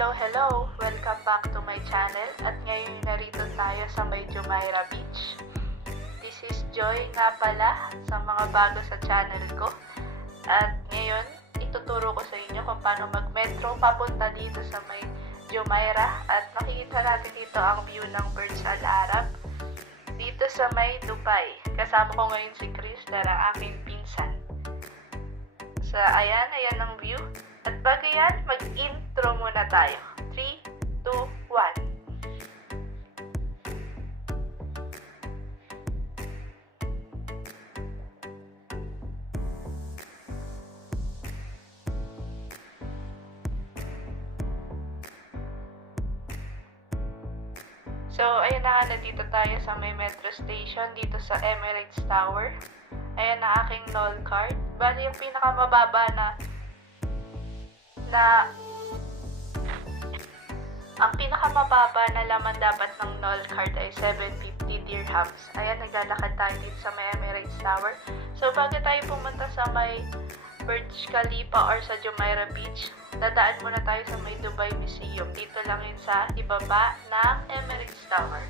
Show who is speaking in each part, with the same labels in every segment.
Speaker 1: Hello, hello! Welcome back to my channel at ngayon narito tayo sa may Jumeirah Beach. This is Joy nga pala sa mga bago sa channel ko. At ngayon, ituturo ko sa inyo kung paano mag-metro papunta dito sa may Jumeirah at makikita natin dito ang view ng Burj Al Arab dito sa may Dubai. Kasama ko ngayon si Chris na ang aking pinsan. Sa ayan, ayan ang view. At bago yan, mag-intro muna tayo. 3, 2, 1. So, ayun na nga, nandito tayo sa may metro station, dito sa Emirates Tower. Ayan na aking NOL card. Bali, yung pinakamababa na na ang pinakamababa na laman dapat ng NOL card ay 750 dirhams. Ayan, naglalakad tayo dito sa may Emirates Tower. So, bago tayo pumunta sa may Burj Khalifa or sa Jumeirah Beach, dadaan muna tayo sa may Dubai Museum. Dito lang yun sa ibaba ng Emirates Tower.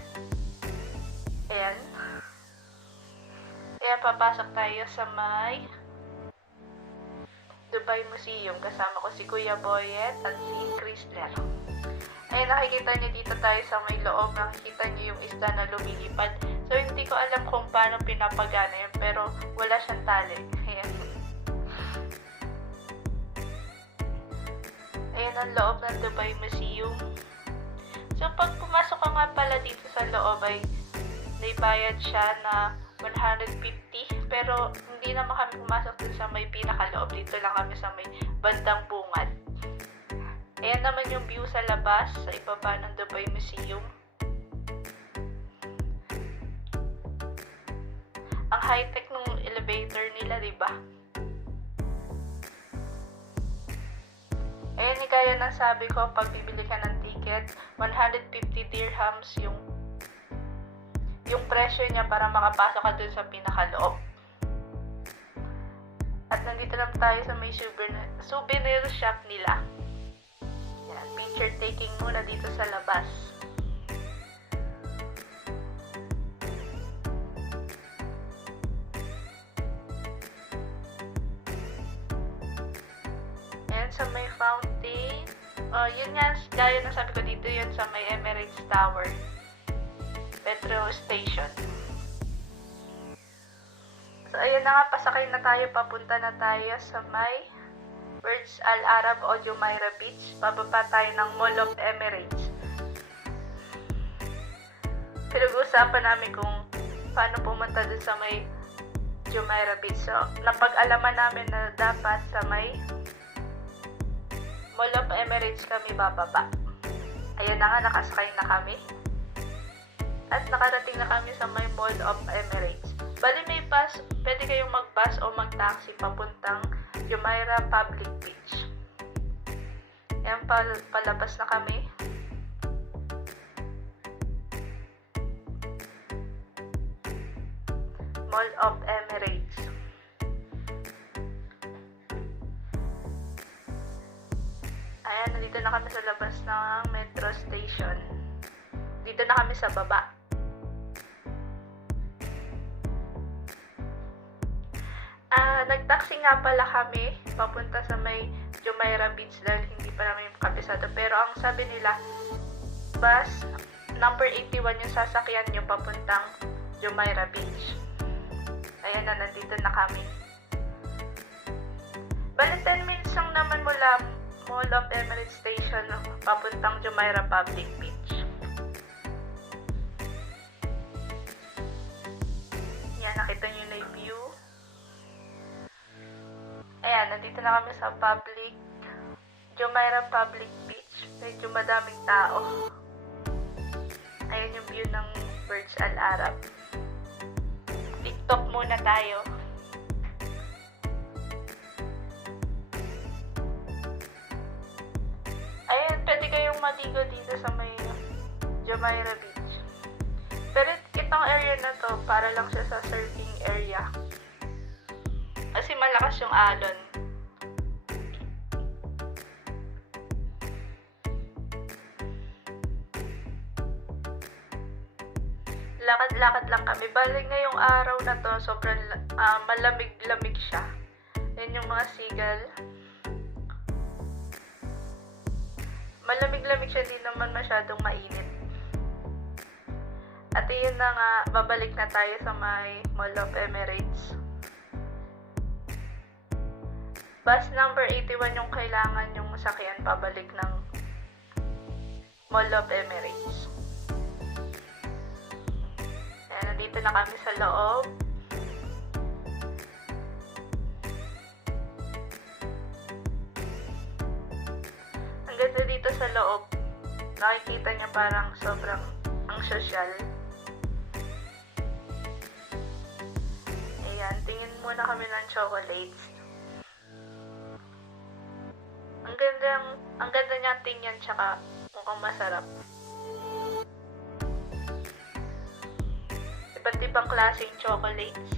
Speaker 1: Ayan. Ayan, papasok tayo sa may Dubai Museum. Kasama ko si Kuya Boyet at si Chrysler. Ayun, nakikita niyo dito tayo sa may loob. Nakikita niyo yung isda na lumilipad. So, hindi ko alam kung paano pinapagana yun, pero wala siyang tali. Ayan. Ayan ang loob ng Dubai Museum. So, pag pumasok ka nga pala dito sa loob ay may bayad siya na 150 pero hindi naman kami pumasok dun sa may pinakaloob. Dito lang kami sa may bandang bungad. Ayan naman yung view sa labas, sa ibaba ng Dubai Museum. Ang high-tech ng elevator nila, di ba? Ayan, gaya ng sabi ko, pag bibili ka ng ticket, 150 dirhams yung yung presyo niya para makapasok ka dun sa pinakaloob. At nandito lang tayo sa may souvenir, souvenir shop nila. Yan, picture taking muna dito sa labas. Ayan, sa may fountain. Oh, yun nga, gaya na ko dito yun sa may Emirates Tower. Metro Station. So, ayun na nga, pasakay na tayo, papunta na tayo sa may Burj Al Arab o Jumeirah Beach. Bababa tayo ng Mall of Emirates. Pinag-uusapan namin kung paano pumunta dun sa may Jumeirah Beach. So, napag-alaman namin na dapat sa may Mall of Emirates kami bababa. Ayun na nga, nakasakay na kami. At nakarating na kami sa may Mall of Emirates. Bali may bus, pwede kayong mag-bus o mag-taxi papuntang Jumeirah Public Beach. Yan, pal- palabas na kami. Mall of Emirates. Ayan, nandito na kami sa labas ng metro station. Dito na kami sa baba. Nagtaxi nga pala kami papunta sa may Jumeirah Beach dahil hindi pa namin kabisado. Pero ang sabi nila, bus number 81 yung sasakyan nyo papuntang Jumeirah Beach. Ayan na, nandito na kami. Bali 10 minutes lang naman mula Mall of Emirates Station papuntang Jumeirah Public Beach. Nandito na kami sa public, Jumeirah Public Beach. Medyo madaming tao. Ayan yung view ng Burj Al Arab. TikTok muna tayo. Ayan, pwede kayong maligo dito sa may Jumeirah Beach. Pero itong area na to, para lang siya sa surfing area. Kasi malakas yung alon. Lakad-lakad lang kami. Bali ngayong araw na to, sobrang ah, malamig-lamig siya. Yan yung mga seagull. Malamig-lamig siya, hindi naman masyadong mainit. At yun na nga, babalik na tayo sa may Mall of Emirates. Bus number 81 yung kailangan yung sakyan pabalik ng Mall of Emirates. Ayan, nandito na kami sa loob. Ang ganda dito sa loob. Nakikita niya parang sobrang ang sosyal. Ayan, tingin muna kami ng chocolates. Ang ganda, ang ganda niya tingnan tsaka mukhang masarap. Iba't ibang klaseng chocolates.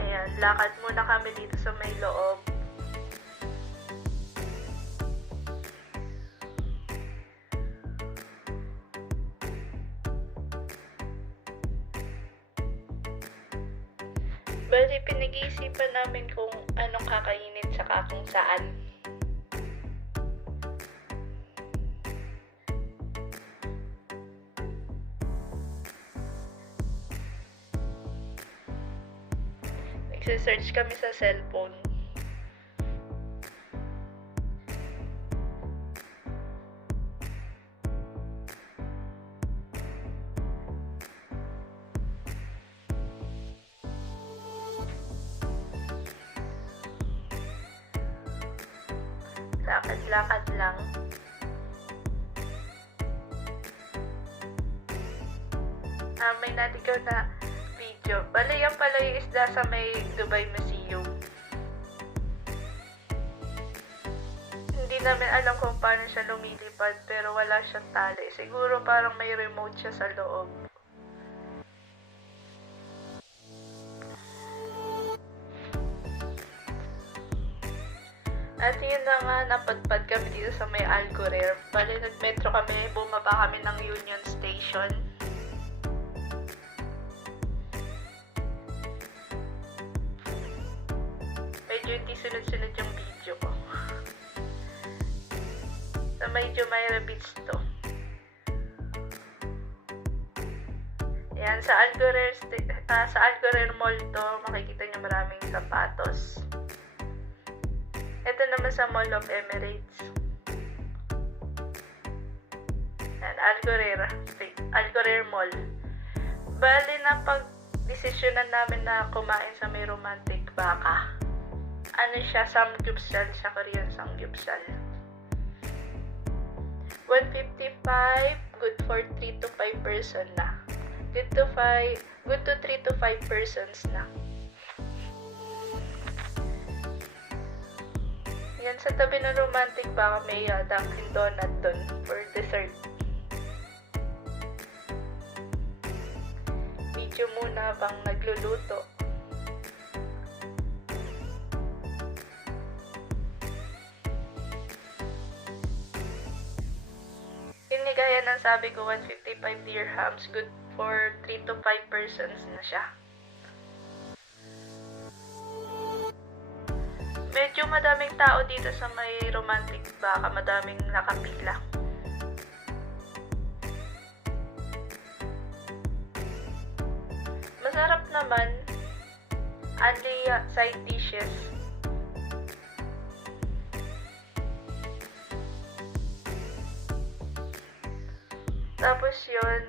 Speaker 1: Ayan, lakad muna kami dito sa may loob. Bali, pinag-iisipan namin kung anong kakainin sa kung saan. Nagsisearch kami sa cellphone. Lakad-lakad lang. Ah, may natigaw na video. Bali, yan pala yung isda sa may Dubai Museum. Hindi namin alam kung paano siya lumilipad, pero wala siyang tali. Siguro parang may remote siya sa loob. Napadpad kami dito sa may Algorer. Bali, nag-metro kami, bumaba kami ng Union Station. Medyo hindi sunod-sunod yung video ko. Sa may Jumeirah Beach to. Yan, sa Algorer, sti- ah, sa Algorer Mall to, makikita niyo maraming sapatos. Ito naman sa Mall of Emirates. Yan, Algorer, Algorer Mall. Bali na pag desisyonan namin na kumain sa may romantic baka. Ano siya, samgyupsal sa Korean samgyupsal. 155, good for 3 to 5 person na. Good to 5, good to 3 to 5 persons na. Yan, sa tabi ng romantic baka may uh, Dunkin' Donut dun for dessert. Video muna habang nagluluto. Yun nga gaya ng sabi ko, 155 dirhams, good for 3 to 5 persons na siya. Medyo madaming tao dito sa may romantic baka madaming nakapila. Masarap naman. Only uh, side dishes. Tapos yun,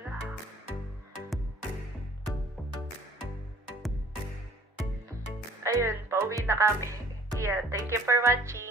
Speaker 1: ayun, pauwi na kami. Yeah, thank you for watching.